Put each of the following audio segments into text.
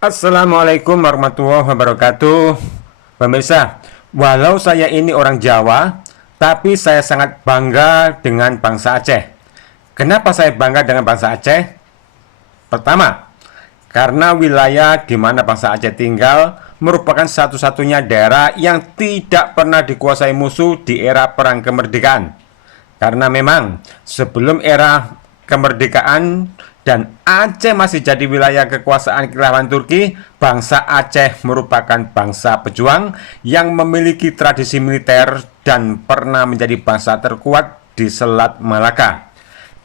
Assalamualaikum warahmatullahi wabarakatuh. Pemirsa, walau saya ini orang Jawa, tapi saya sangat bangga dengan bangsa Aceh. Kenapa saya bangga dengan bangsa Aceh? Pertama, karena wilayah di mana bangsa Aceh tinggal merupakan satu-satunya daerah yang tidak pernah dikuasai musuh di era perang kemerdekaan. Karena memang sebelum era kemerdekaan dan Aceh masih jadi wilayah kekuasaan Khilafah Turki, bangsa Aceh merupakan bangsa pejuang yang memiliki tradisi militer dan pernah menjadi bangsa terkuat di Selat Malaka.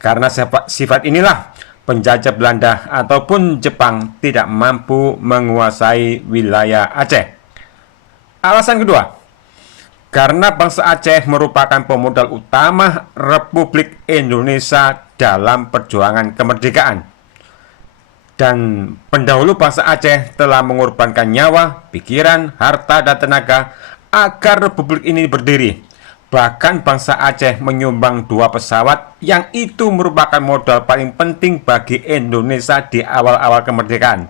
Karena sifat inilah penjajah Belanda ataupun Jepang tidak mampu menguasai wilayah Aceh. Alasan kedua, karena bangsa Aceh merupakan pemodal utama Republik Indonesia dalam perjuangan kemerdekaan. Dan pendahulu bangsa Aceh telah mengorbankan nyawa, pikiran, harta, dan tenaga agar Republik ini berdiri. Bahkan bangsa Aceh menyumbang 2 pesawat yang itu merupakan modal paling penting bagi Indonesia di awal-awal kemerdekaan.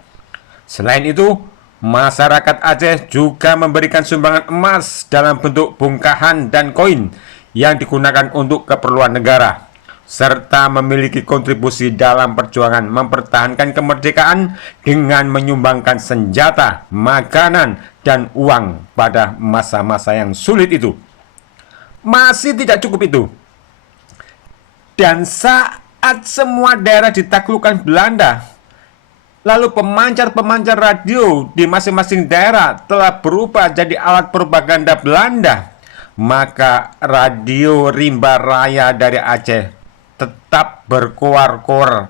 Selain itu, masyarakat Aceh juga memberikan sumbangan emas dalam bentuk bongkahan dan koin yang digunakan untuk keperluan negara, serta memiliki kontribusi dalam perjuangan mempertahankan kemerdekaan dengan menyumbangkan senjata, makanan, dan uang pada masa-masa yang sulit itu. Masih tidak cukup itu. Dan saat semua daerah ditaklukkan Belanda, lalu pemancar-pemancar radio di masing-masing daerah telah berubah jadi alat propaganda Belanda. Maka radio Rimba Raya dari Aceh tetap berkoar-koar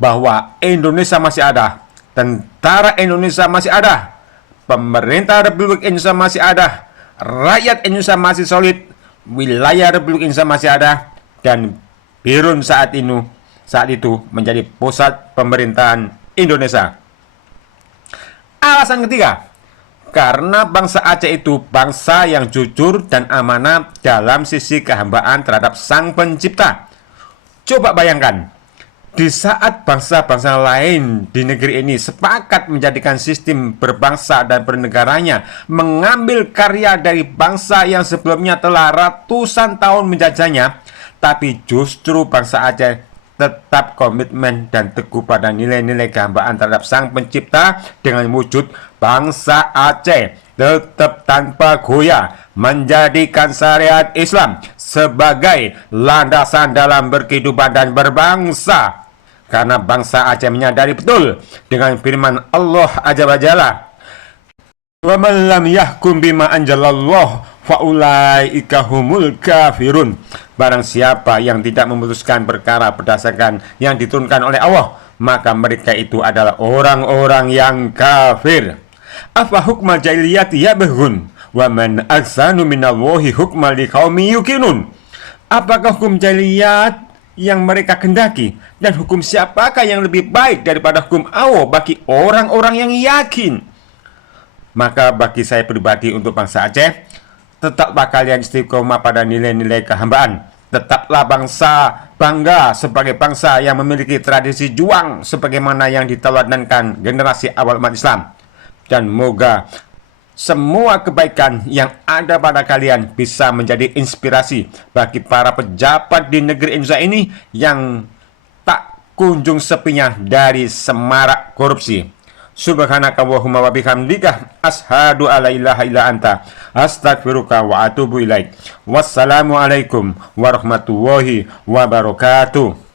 bahwa Indonesia masih ada, tentara Indonesia masih ada, pemerintah Republik Indonesia masih ada, rakyat Indonesia masih solid, wilayah Republik Indonesia masih ada, dan Birun saat itu menjadi pusat pemerintahan Indonesia. Alasan ketiga, karena bangsa Aceh itu bangsa yang jujur dan amanah dalam sisi kehambaan terhadap Sang Pencipta. Coba bayangkan, di saat bangsa-bangsa lain di negeri ini sepakat menjadikan sistem berbangsa dan bernegaranya mengambil karya dari bangsa yang sebelumnya telah ratusan tahun menjajahnya, tapi justru bangsa Aceh tetap komitmen dan teguh pada nilai-nilai kehambaan terhadap Sang Pencipta dengan wujud bangsa Aceh tetap tanpa goyah menjadikan syariat Islam sebagai landasan dalam berkehidupan dan berbangsa. Karena bangsa Aceh menyadari betul dengan firman Allah Azza wa Jalla, "Wa man lam yahkum bima anjalallah faulaika humul kafirun." Barang siapa yang tidak memutuskan perkara berdasarkan yang diturunkan oleh Allah, maka mereka itu adalah orang-orang yang kafir. Afa hukmal jahiliyati yabghun wa man ahsanu minallahi hukmal liqaumin yuqinun. Apakah hukum jahiliyat yang mereka kendaki, dan hukum siapakah yang lebih baik daripada hukum Allah bagi orang-orang yang yakin? Maka bagi saya pribadi untuk bangsa Aceh, tetaplah kalian istiqomah pada nilai-nilai kehambaan. Tetaplah bangsa bangga sebagai bangsa yang memiliki tradisi juang sebagaimana yang diteladankan generasi awal umat Islam. Dan moga semua kebaikan yang ada pada kalian bisa menjadi inspirasi bagi para pejabat di negeri Indonesia ini yang tak kunjung sepinya dari semarak korupsi. Subhanaka Allahumma wa bihamdika ashhadu alla ilaha illa anta astaghfiruka wa atubu ilaik. Wassalamualaikum warahmatullahi wabarakatuh.